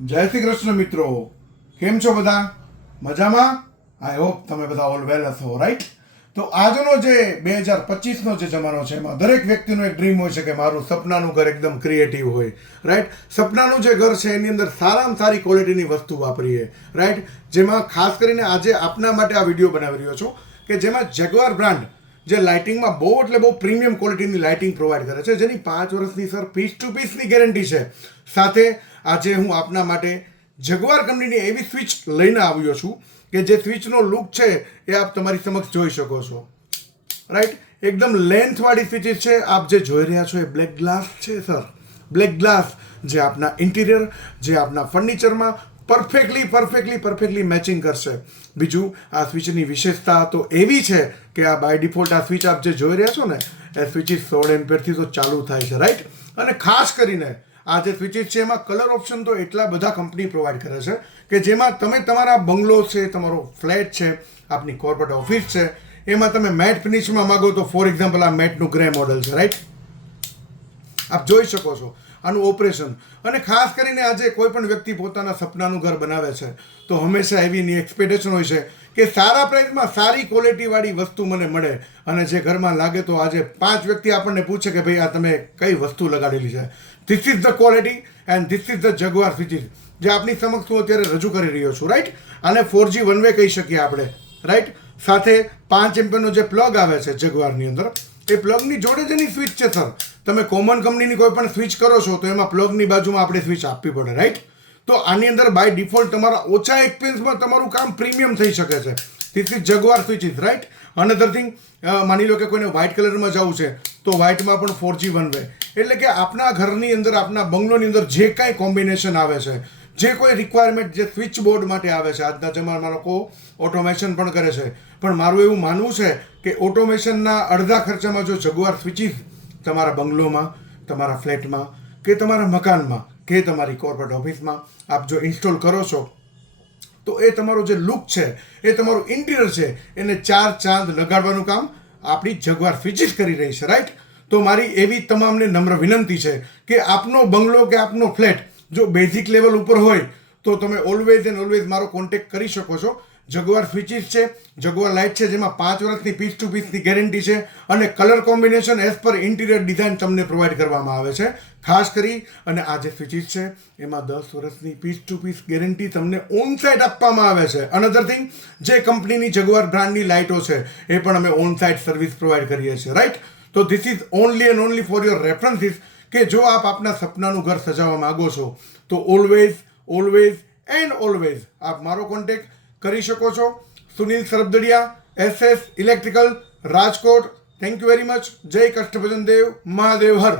જય શ્રી કૃષ્ણ મિત્રો, કેમ છો બધા? મજામાં? આઈ હોપ તમે બધા ઓલ વેલ હશો, રાઈટ? તો આજનો જે 2025નો જે જમાનો છે એમાં દરેક વ્યક્તિનું એક ડ્રીમ હોય છે કે મારું સપનાનું ઘર એકદમ ક્રિએટિવ હોય, રાઈટ? સપનાનું જે ઘર છે એની અંદર સારામાં સારી ક્વોલિટીની વસ્તુ વાપરીએ, રાઈટ? જેમાં ખાસ કરીને આજે આપના માટે આ વિડીયો બનાવી રહ્યો છું કે જેમાં જેગવાર બ્રાન્ડ જે લાઇટિંગમાં બહુ એટલે બહુ પ્રીમિયમ ક્વોલિટીની લાઇટિંગ પ્રોવાઈડ કરે છે, જેની 5 વર્ષની સર પીસ ટુ પીસની ગેરંટી છે. સાથે આજે હું આપના માટે જગવાર કંપનીની એવી સ્વિચ લઈને આવ્યો છું કે જે સ્વિચનો લુક છે એ આપ તમારી સમક્ષ જોઈ શકો છો, રાઈટ? એકદમ લેન્થવાળી સ્વિચીસ છે. આપ જે જોઈ રહ્યા છો એ બ્લેક ગ્લાસ છે સર, બ્લેક ગ્લાસ જે આપના ઇન્ટિરિયર, જે આપના ફર્નિચરમાં પરફેક્ટલી મેચિંગ કરશે. બીજું, આ સ્વિચની વિશેષતા તો એવી છે કે આ બાય ડિફોલ્ટ આ સ્વિચ આપ જે જોઈ રહ્યા છો ને એ સ્વિચીસ 16 એમ્પિયરથી તો ચાલુ થાય છે, રાઈટ? અને ખાસ કરીને આ જે સ્વિચીસ છે એમાં કલર ઓપ્શન તો એટલા બધા કંપની પ્રોવાઈડ કરે છે કે જેમાં તમે તમારા બંગલો છે, તમારો ફ્લેટ છે, આપની કોર્પોરેટ ઓફિસ છે, એમાં તમે મેટ ફિનિશમાં માગો તો ફોર એક્ઝામ્પલ આ મેટનું ગ્રે મોડલ છે, રાઈટ? આપ જોઈ શકો છો આનું ઓપરેશન. અને ખાસ કરીને આજે કોઈ પણ વ્યક્તિ પોતાના સપનાનું ઘર બનાવે છે તો હંમેશા એવી એક્સપેક્ટેશન હોય છે કે સારા પ્રાઇસમાં સારી ક્વોલિટીવાળી વસ્તુ મને મળે. અને જે ઘરમાં લાગે તો આજે 5 વ્યક્તિ આપણને પૂછે કે ભાઈ આ તમે કઈ વસ્તુ લગાડેલી છે. This is the quality and this is the Jaguar switches જે આપની સમક્ષ હું અત્યારે રજૂ કરી રહ્યો છું, રાઈટ? આને 4G વન વે કહી શકીએ આપણે, રાઈટ? સાથે 5 એમ્પિયરનો જે પ્લગ આવે છે જગવારની અંદર, એ પ્લગની જોડે જ એની સ્વિચ છે સર. તમે કોમન કંપનીની કોઈ પણ સ્વિચ કરો છો તો એમાં પ્લગની બાજુમાં આપણે સ્વિચ આપવી પડે, રાઈટ? તો આની અંદર બાય ડિફોલ્ટ તમારા ઓછા એક્સપેન્સમાં તમારું કામ પ્રીમિયમ થઈ શકે છે. This is Jaguar switches, right? Another thing, માની લો કે કોઈને વ્હાઇટ કલરમાં જવું છે તો વ્હાઇટમાં પણ 4G વન વે. એટલે કે આપના ઘરની અંદર, આપના બંગલોની અંદર જે કાંઈ કોમ્બિનેશન આવે છે, જે કોઈ રિક્વાયરમેન્ટ જે સ્વિચ બોર્ડ માટે આવે છે, આજના જમાનામાં લોકો ઓટોમેશન પણ કરે છે, પણ મારું એવું માનવું છે કે ઓટોમેશનના અડધા ખર્ચામાં જો જગવાર સ્વિચીસ તમારા બંગલોમાં, તમારા ફ્લેટમાં કે તમારા મકાનમાં કે તમારી કોર્પોરેટ ઓફિસમાં આપ જો ઇન્સ્ટોલ કરો છો તો એ તમારો જે લુક છે, એ તમારું ઇન્ટિરિયર છે, એને 4 ચાંદ લગાડવાનું કામ આપણી જગવાર સ્વિચીસ કરી રહી છે, રાઈટ? તો મારી એવી તમામને નમ્ર વિનંતી છે કે આપનો બંગલો કે આપનો ફ્લેટ જો બેઝિક લેવલ ઉપર હોય તો તમે ઓલવેઝ એન્ડ ઓલવેઝ મારો કોન્ટેક્ટ કરી શકો છો. જગવાર સ્વિચીસ છે, જગવાર લાઇટ છે, જેમાં 5 વર્ષની પીસ ટુ પીસની ગેરંટી છે અને colour combination as per interior design તમને પ્રોવાઈડ કરવામાં આવે છે. ખાસ કરી અને આ જે સ્વિચીસ છે એમાં 10 વર્ષની પીસ ટુ પીસ ગેરંટી તમને ઓન સાઇટ આપવામાં આવે છે. અનધર થિંગ, જે કંપનીની જગવાર બ્રાન્ડની લાઇટો છે એ પણ અમે ઓન સાઇટ સર્વિસ પ્રોવાઈડ કરીએ છીએ, રાઈટ? તો this is only and only for your references કે જો આપ આપના સપનાનું ઘર સજાવવા માંગો છો તો ઓલવેઝ આપ મારો કોન્ટેક્ટ કરી શકો છો. Sunil Sarbadadiya, SS electrical, Rajkot. Thank you very much. જય કષ્ટભજન દેવ, મહાદેવ હર.